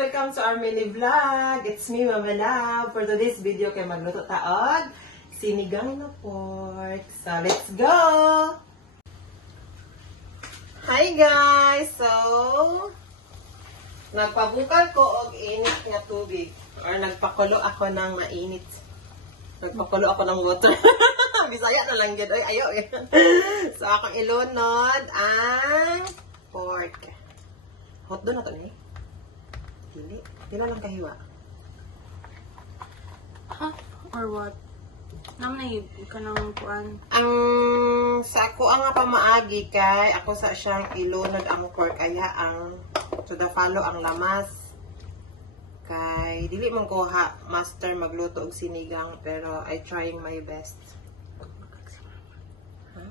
Welcome to our mini vlog. It's me, Mama Love. For today's video, kay magluto taog sinigang na pork. So, let's go! Hi guys! So, nagpabukal ko og init nga tubig. Or nagpakulo ako ng mainit. Nagpakulo ako ng water. Bisaya na lang yun. Ay, ayaw eh. So, akong ilunod ang pork. Hot doon na ito eh. Dili. Dila lang kahiwa. Huh? Or what? Naman ka ng kuan. Ang sa ako ang pamaagi kay ako sa siyang ilunod ang pork kaya ang to the follow ang lamas. Kay dili man ko master magluto og sinigang pero I trying my best. Huh?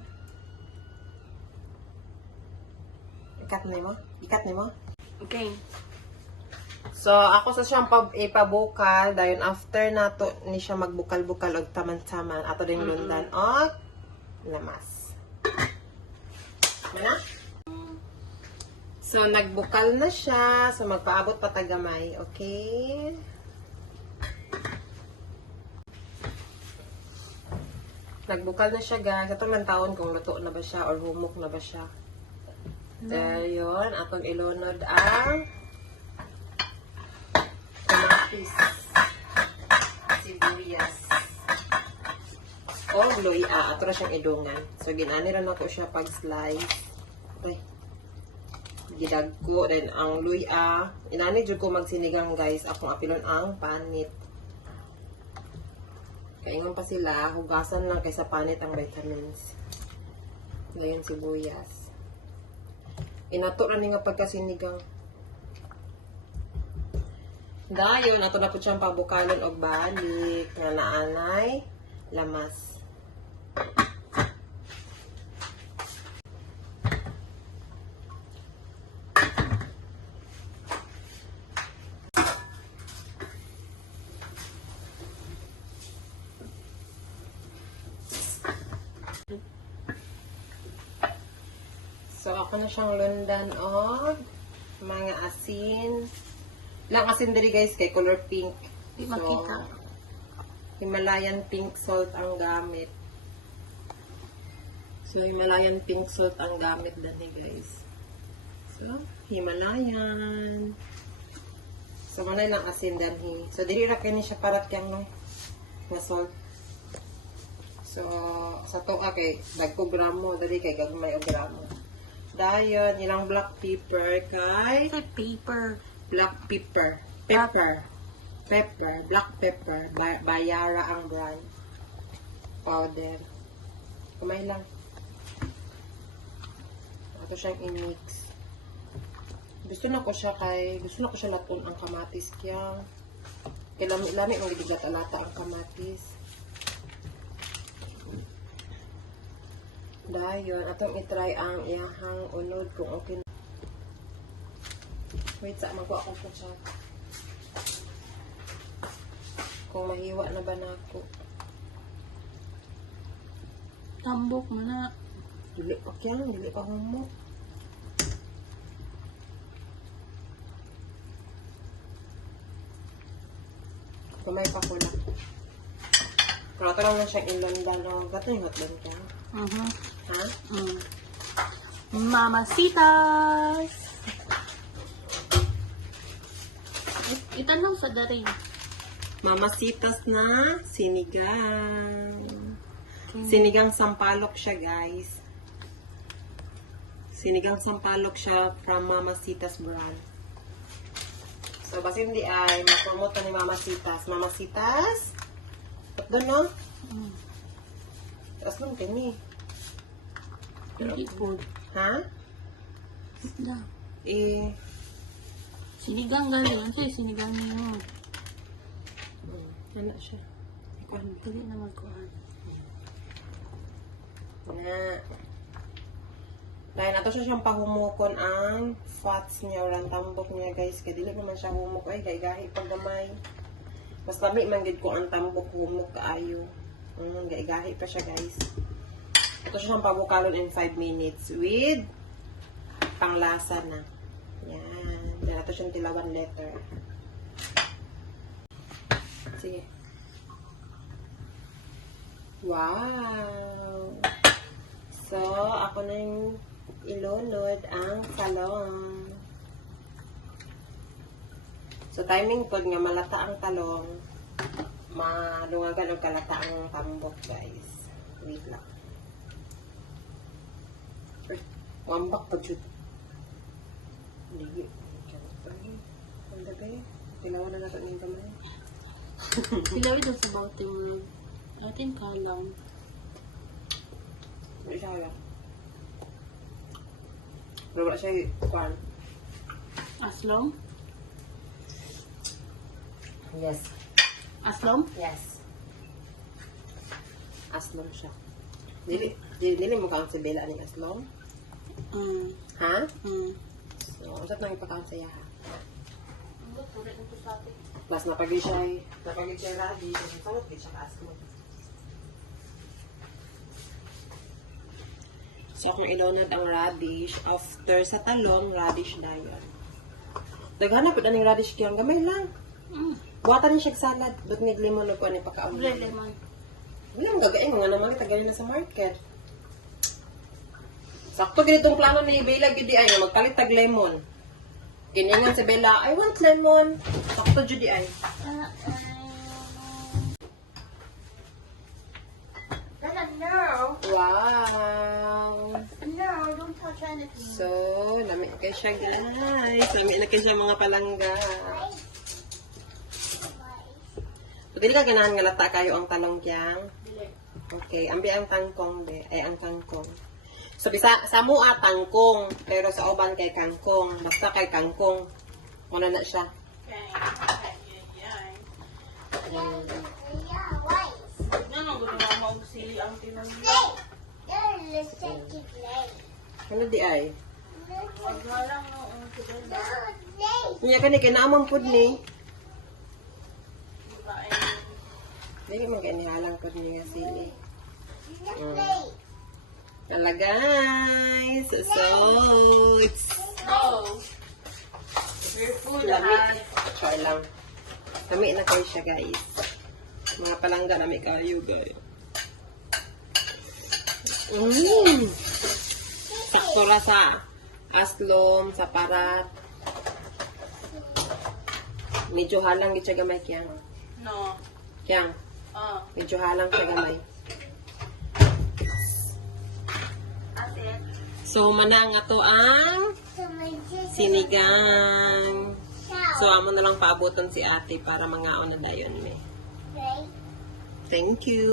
Ikat ni mo? Okay. So, ako sa siyang ipabukal, dahil after nato ni siya magbukal-bukal og taman-taman, ato din lundan og lamas. Mana? So, nagbukal na siya. So, magpaabot pa tagamay. Okay? Nagbukal na siya, guys. Ito man taon kung luto na ba siya or humok na ba siya. There yun. Atong ilunod ang kamatis, sibuyas, o luya. Ato na siyang idungan. So, ginaniran ako siya pag-slice. Okay. Gidag ko. Then, ang luya. Inanid ko magsinigang, guys. Akong apilon ang panit. Kaingon pa sila. Hugasan lang kaysa panit ang vitamins. Ngayon, sibuyas. Inato na nga pagkasinigang. Dayon, ato na po siyang pabukalon og balik nga naanay lamas. So, ako na siyang lundan og mga asin. Lang asin diri guys kay color pink. Di makita. Himalayan pink salt ang gamit. So, Himalayan pink salt ang gamit dani guys. So, Himalayan. So, manay lang asin dani. So, diri ra kini siya parat kang no nga salt. So, sa to kay dagko gramo diri kay gagmay og gramo. Dayon ilang black pepper kay Paper. black pepper, black pepper, Bayara ang brand, powder, kumay lang, ito siyang i-mix, gusto na ko siya laton ang kamatis kaya, lami ang gigat-alata ang kamatis, dayon, atong itry ang iyahang unod kung okay. Wait, magwa akong kutsara. Kung mahiwa na ba na ako. Tambok mo na. Dili pa kyan, dili pa humok. Kumay pa ko lang. Kaya lang siyang ilandan. Gato yung hotlan ka? Ha? Mamacitas! Itanong sa daring. Mamasitas na sinigang. Sinigang sampalok siya, guys. Sinigang sampalok siya from Mamasitas brand. So, basta hindi ay mapromote na ni Mamasitas. Mamasitas? At doon, no? Tapos lang kini. Hindi po. Ha? Isda. Sinigang galing. Ano siya? Sinigang niyo. Ano siya? Dili na magkuhan. Dahil nato siya siyang pahumukon ang fats niya o ang tambok niya, guys. Kaya dili naman siya humuk. Ay, gahi pag gamay. Mas lami man gid ko ang tambok humuk kaayo. Gahi pa siya, guys. Ito siya siyang pabukalon in 5 minutes with panglasa na. Yan. Dahil to siyang tilawan letter. Sige. Wow! So, ako na yung ilunod ang talong. So, timing pod nga malata ang talong. Malungagan o kalata ang tambok, guys. Wait lang. Wambak pa dyan. Hindi. Ang gabi. Tilawan na natin yung kamay. Pilawid ang sabaw tim atin kalang. Hindi siya kaya. Pero wala siya kwan. Aslom? Yes. Aslom? Yes. Aslom siya. Dili mo count sa bela ni Aslom? Ha? So, usap nang ipakount sa iya ha. Plus napagid siya radi. Salot din siya ka Aslom. So, kung ilunod ang radish, after sa talong, radish na yun. Daghanap po na ng radish kiyang gamay lang. Buwatan niya siya salad. Ba't may lemon o kuha niya pagkaon? Red lemon. Wala, ang gagain nga naman ita galing na sa market. Sakto ganitong plano ni Bella Gudi ay magkalit tag lemon. Kiningan si Bella, I want lemon. Sakto Judy ay. No. Wow! No, don't touch anything. So, lami kay siya guys. Lami na kay siya mga palangga. So, dili ka ganahan nga lata kayo ang talong kyang. Okay, ambi ang tangkong be. Ay, ang kangkong. So, bisa, sa mua tangkong. Pero sa uban kay kangkong. Basta kay kangkong. Muna na siya. Ano di ay? Niya ka ni kinaamang pud ni. Hindi man kaya nihalang pud ni nga sili. Hala guys. So, it's lami. Char lang. Lami na kayo siya guys. Mga palangga lami kayo guys. Sakto ra sa aslom, sa parat. Medyo halang gid siya gamay kiyang. No. Kiyang. Medyo halang siya gamay. So, manang ato ang sinigang. So, amo na lang paaboton si ate para mangaon na dayon me. Thank you.